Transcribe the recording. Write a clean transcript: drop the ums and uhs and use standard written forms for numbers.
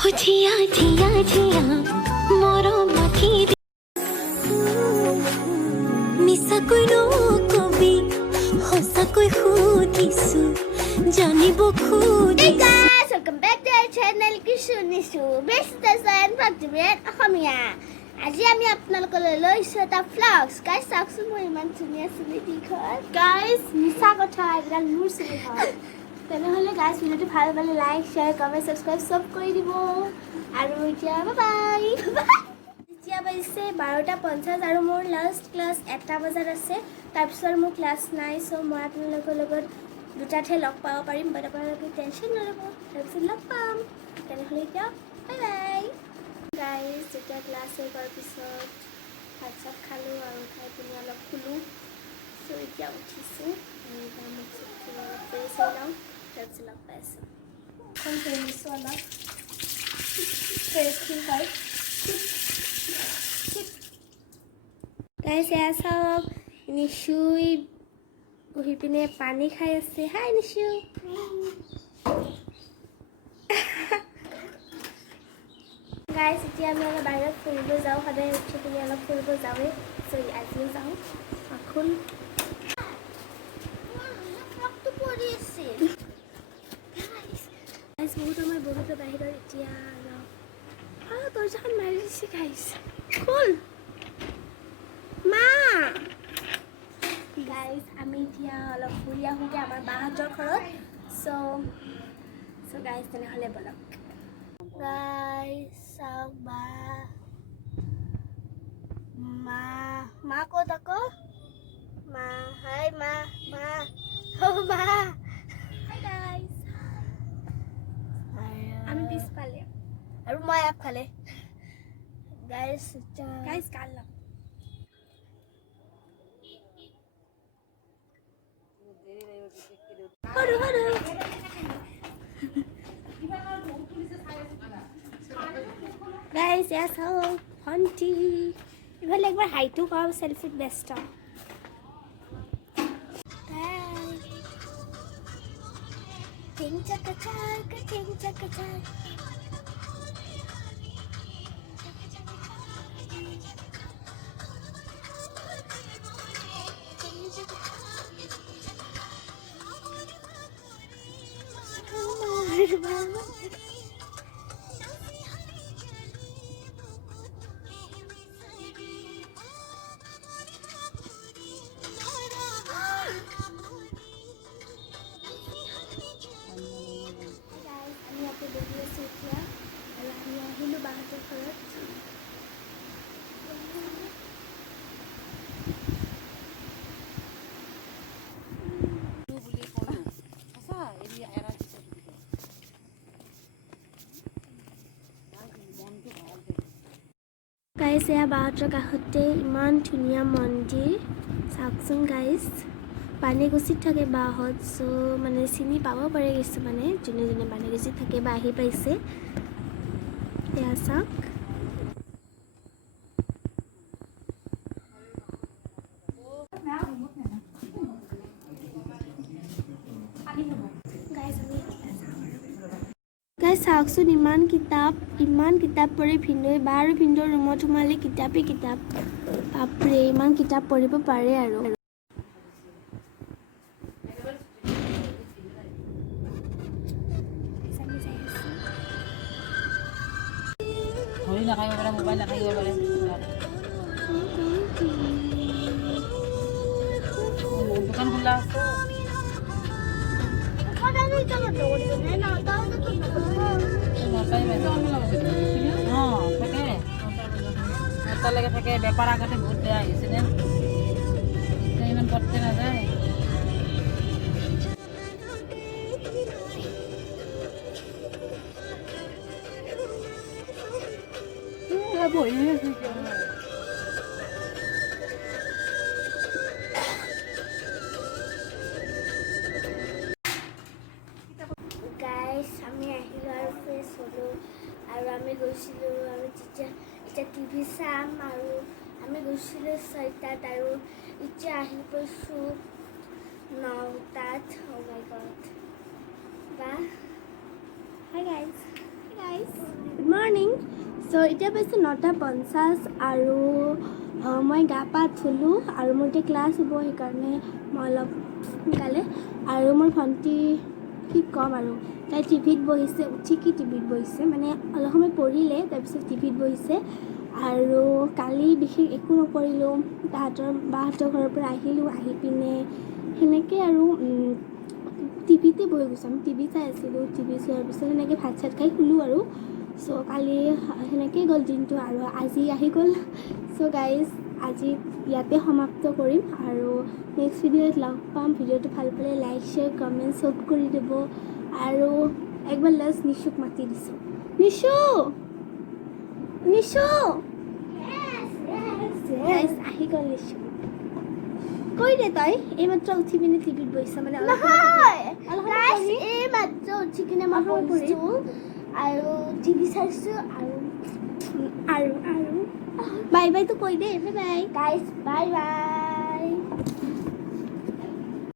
हो झिया झिया झिया मोर माखी मिसा कोई रो कवि हसा कोई खुदिसु जानिबो खुदिसु welcome back to our channel Kisunisu Best Design Factory অসমীয়া আজি আমি আপোনালোকলৈ লৈছো এটা ফ্লগস গাইস চাওকচোন মোৰ ইমান ধুনীয়া চুলি দীঘল গাইস মিছা কথা এইবিলাক মোৰ চুলি হয় তেনেহ'লে গাইস ভিডিওটো ভাল পালে লাইক শেয়াৰ কমেণ্ট সাবস্ক্ৰাইব সব কৰি দিব আৰু এতিয়া বাই এতিয়া বাজিছে 12:50 আৰু মোৰ লাষ্ট ক্লাছ 1টা বজাত আছে তাৰপিছত মোৰ ক্লাছ নাই সো মই আপোনালোকৰ লগত দুটাতে লগ পাব পাৰিম বাট আপোনালোকে টেনশ্যন নল'ব তাৰপিছত লগ পাম তেনেহ'লে এতিয়া বাই বাই গাইজ যেতিয়া ক্লাছ শেষ হোৱাৰ পিছত ভাত চাত খালোঁ আৰু খাই পিনি অলপ শুলোঁ চ' এতিয়া উঠিছোঁ মোক অলপ ফ্ৰেছ হৈ লওঁ তাৰপিছত লগ পাই আছোঁ এখন ফ্ৰেছ অলপ ফ্ৰেছ ফিল হয় গাইজ এয়া চাওক নিশুই বহি পিনে পানী খাই আছে হাই নিশু গাইজ এতিয়া আমি অলপ বাহিৰত ফুৰিব যাওঁ সদায় উঠি পিনে অলপ ফুৰিব যাওঁৱেই চ' আজিও যাওঁ এখন বহুত সময় বহুতো বাহিৰত এতিয়া দৰ্জাখন মাৰি দিছে গাইজ খোল মা গাইজ আমি এতিয়া অলপ ফুৰি আহোঁগৈ আমাৰ বাহঁতৰ ঘৰত চ' গাইজ তেনেহ'লে বলক গাইজ চাওক মা ক'ত আকৌ মা হাই মা হাই গাইজ আমি পিছফালে আৰু মই আগফালে গাইজ কাৰ লগ গাইজ এয়া চাওক ভণ্টি ইফালে একবাৰ হাইটো কওঁ চেলফিত ব্যস্ত টিং চাকা চাক গাইজ এয়া বাহঁতৰ কাষতে ইমান ধুনীয়া মন্দিৰ চাওকচোন গাইজ পানীকুছিত থাকে বাহঁত চ' মানে চিনি পাব পাৰে কিছুমানে যোনে যোনে পানীকুছিত থাকে বা আহি পাইছে এয়া চাওক গাইজ চাওকচোন ইমান কিতাপ পঢ়ি ভিন্দই বা আৰু ভিন্দৰ ৰুমত সোমালে কিতাপেই কিতাপ বাপৰে ইমান কিতাপ পঢ়িব পাৰে আৰু দোকান খোলা আছে নটালৈকে থাকে বেপাৰ আগতে বহুত বেয়া আহিছে নে ইমান পটকে নাযায় বহি আছো গাইজ আমি আহিলোঁ আৰু ফ্ৰেছ হ'লোঁ আৰু আমি গৈছিলোঁ আৰু এতিয়া টিভি চাম আৰু আমি গৈছিলোঁ 6টাত আৰু এতিয়া আহি পাইছোঁ 9টাত oh my god বা hi guys চ' এতিয়া পাইছোঁ 9:50 আৰু মই গা পা ধুলোঁ আৰু মোৰ এতিয়া ক্লাছ হ'ব সেইকাৰণে মই অলপ সোনকালে আৰু মোৰ ভণ্টি কি ক'ম আৰু তাই টিভিত বহিছে উঠি কি টিভিত বহিছে মানে অলপ সময় পঢ়িলে তাৰপিছত টিভিত বহিছে আৰু কালি বিশেষ একো নকৰিলোঁ বাহঁতৰ ঘৰৰ পৰা আহিলোঁ আহি পিনে সেনেকৈ আৰু টিভিতে বহি গৈছোঁ আমি টিভি চাই আছিলোঁ টিভি চোৱাৰ পিছত সেনেকৈ ভাত চাত খাই শুলোঁ আৰু চ' কালি সেনেকৈয়ে গ'ল দিনটো আৰু আজি আহি গ'ল চ' গাইজ আজি ইয়াতে সমাপ্ত কৰিম আৰু নেক্সট ভিডিঅ'ত লগ পাম ভিডিঅ'টো ভাল পালে লাইক শ্বেয়াৰ কমেণ্ট চব কৰি দিব আৰু একবাৰ লাষ্ট নিশুক মাতি দিছোঁ নিশু আহি গ'ল নিশু কৈ দে তই এইমাত্ৰ উঠি পিনে টিভিত বহিছ মানে এইমাত্ৰ উঠি কিনে মই পঢ়িছোঁ আৰু টিভি চাইছোঁ আৰু বাই বাইটো কৈ দে বাই গাইজ বাই বাই